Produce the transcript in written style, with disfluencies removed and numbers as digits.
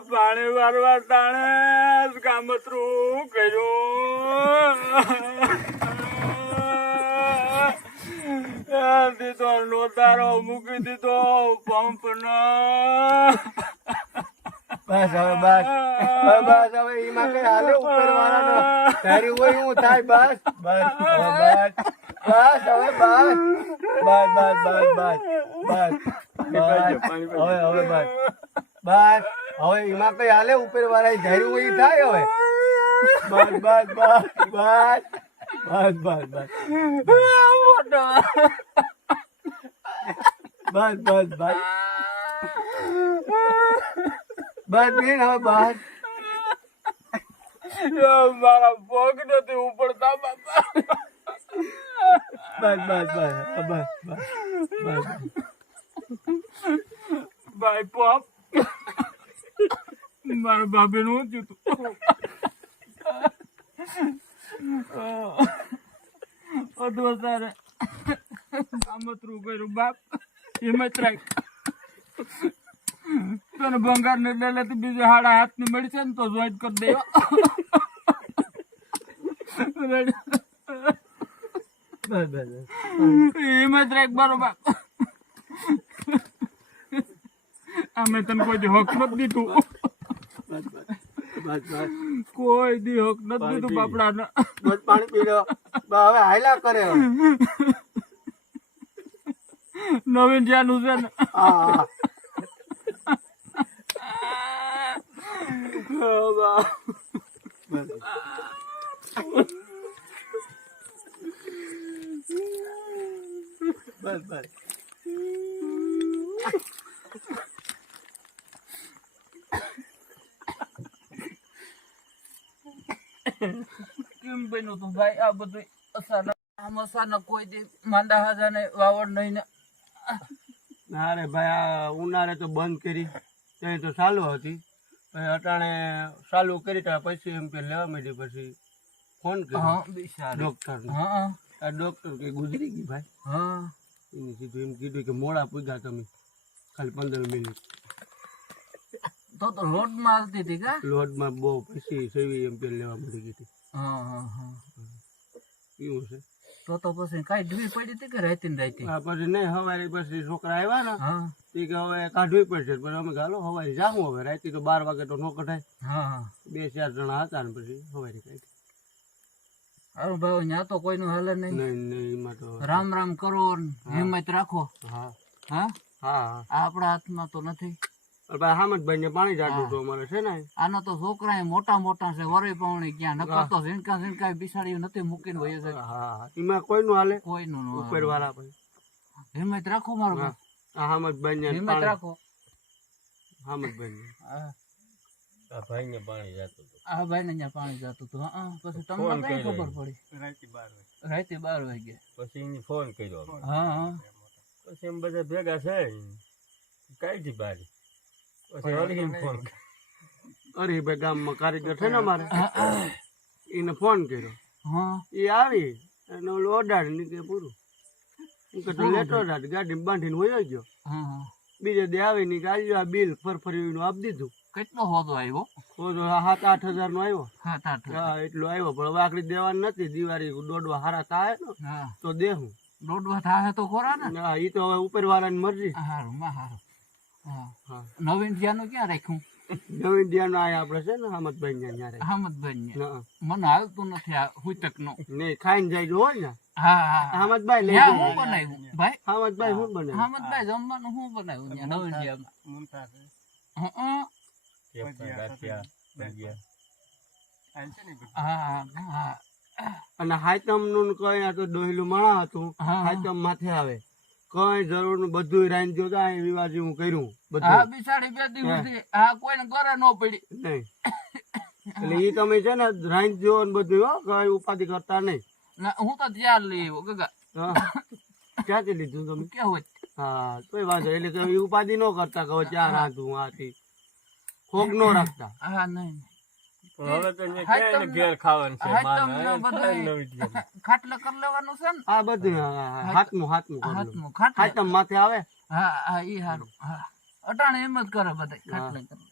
પાણી વારવા તાણે કામતરું કર્યું દીધો નોતારો મૂકી દીધો પંપ ના બસ હવે બસ હવે એમાં કઈ હાલે ઉપર વાળાનો તારી હોય હું થાય બસ બસ હવે બસ હવે બસ હવે એમાં કઈ હાલે ઉપર વાળા ધાર્યું હોય ઈ થાય હવે બસ બેન હવે બસ મારા પગ નથી ઉપડતા બાપા બસ ભાઈ પપ મારા ભાભી નું થયું હતું તારે આમતરું કર્યું બાપ હિંમત રાખ તને ભંગાર ને લે તો બીજું હાડા હાથ ની મળી છે ને તો જોઈન્ટ કરી દે હિંમત રાખ બરોબર અમે તને કોઈ દી હક નથી દીધું કોઈ દી હક નથી દીધું બાપડા ને પાણી પી લો હવે હાયલા કરે નવીન જ્યાંનું છે ને બસ કેમ બન્યું તું ભાઈ આ બધું અચાનક કોઈ દી માંદા હાજા ને વાવડ નહીં ને ના રે ભાઈ આ ઉનાળે તો બંધ કરી તે તો ચાલુ હતી પછી અટાણે ચાલુ કરી તો પછી એમ કે લેવા માંડી પછી ફોન કર્યો ડોક્ટર આ ડોક્ટર કે ગુજરી ગઈ ભાઈ એને કીધું એમ કીધું કે મોડા પૂગ્યા તમે ખાલી 15 મિનિટ તો લોડ માં આવતી હતી કા લોડમાં બહુ પછી સેવી એમ લેવા મળી ગઈ હતી એવું છે તો પછી કઈ ઢવી પડી હતી કે રહેતી ને રહેતી પછી નહીં હવારે પછી છોકરા આવ્યા ને તે કે હવે કાઢવી પડશે પણ અમે ગાલો હવારે જાઉં હવે રાતે તો 12 વાગે તો નો કઢાય 2-4 જણા હતા ને પછી હવારે કાઢી અરે ભાઈ ત્યાં તો કોઈનું હાલે નહીં એમાં તો રામ રામ કરો હિંમત રાખો હા આપણા હાથમાં તો નથી હામદભાઈ ને પાણી જાડું તો અમારે છે ને આના તો છોકરા મોટા મોટા છે વરે પાણી ક્યાં નકર તો ઝીણકા બિસાડી નથી મૂકીને હોય છે એમાં કોઈનું હાલે કોઈનું ઉપર વાળા ભાઈ હિંમત રાખો મારો હામદભાઈ ને હિંમત રાખો હામદભાઈ ને ભાઈ ને પાણી જતું હતું આ ભાઈ ને ત્યાં પાણી જતું હતું પછી તમને કઈ ખબર પડી રાતે 12 વાગે પછી એને ફોન કર્યો પછી એમ બધા ભેગા છે કઈ બારી પછી હરીને ફોન હરીભાઈ ગામમાં કારીગર છે ને અમારે એને ફોન કર્યો એ આવી અને ઓલો ઓડાડી નીકળે પૂરું લેટો ગાડી બાંધીને વયો ગયો બીજે દે આવી ને કાઢ્યું આ બિલ ફરફરી આપી દીધું કેટલો હોદો આવ્યો હોદો 7-8 હજાર નો આવ્યો એટલો આવ્યો પણ હવે આખરી દેવાનું નથી દિવાળી દોડવા હારા થાય ને તો દેહું દોડવા થાય તો ખોરા ને એ તો હવે ઉપર વાળાની મરજી નવીન જ્યાંનું ક્યાં રાખ્યું નવીન જ્યાં આયા આપડે છે ને હામદભાઈ ને હામદભાઈ મને હાલતું નથી આ હુતક નો નહીં ખાઈને જાય હોય ને હામદભાઈ લઈ હું બનાવ્યું ભાઈ હામદભાઈ શું બનાવ્યું હામદભાઈ જમવાનું શું બનાવ્યું નવીન જ્યાં અને હાઈતમ નું કઈ આ તો ડોહેલું માણા હતું હાઈતમ માથે આવે કઈ જરૂર નું બધું રાઈન જો વિવાજી હું કર્યું બધું બિસાડી બે દિવસ આ કોઈને ઘરે ન પડી નહીં એટલે ઈ તમે છે ને રાઈન જો ને બધું હો કઈ ઉપાધિ કરતા નહીં હું તો ત્યાં લઈ આવ્યો ગગા ક્યાંથી લીધું તમે કેવું હા કોઈ વાંધો એટલે કે ઉપાધિ ન કરતા કહો ત્યાં રાંધું આથી ખોક નો રાખતા હા નહીં હવે તો ઘેર ખાવાનું છે ખાટલે કરી લેવાનું છે ને આ બધું હાથમું હાથમું માથે આવે હા ઈ હારું અટાણે એમ જ કરે બધા ખાટલે કરે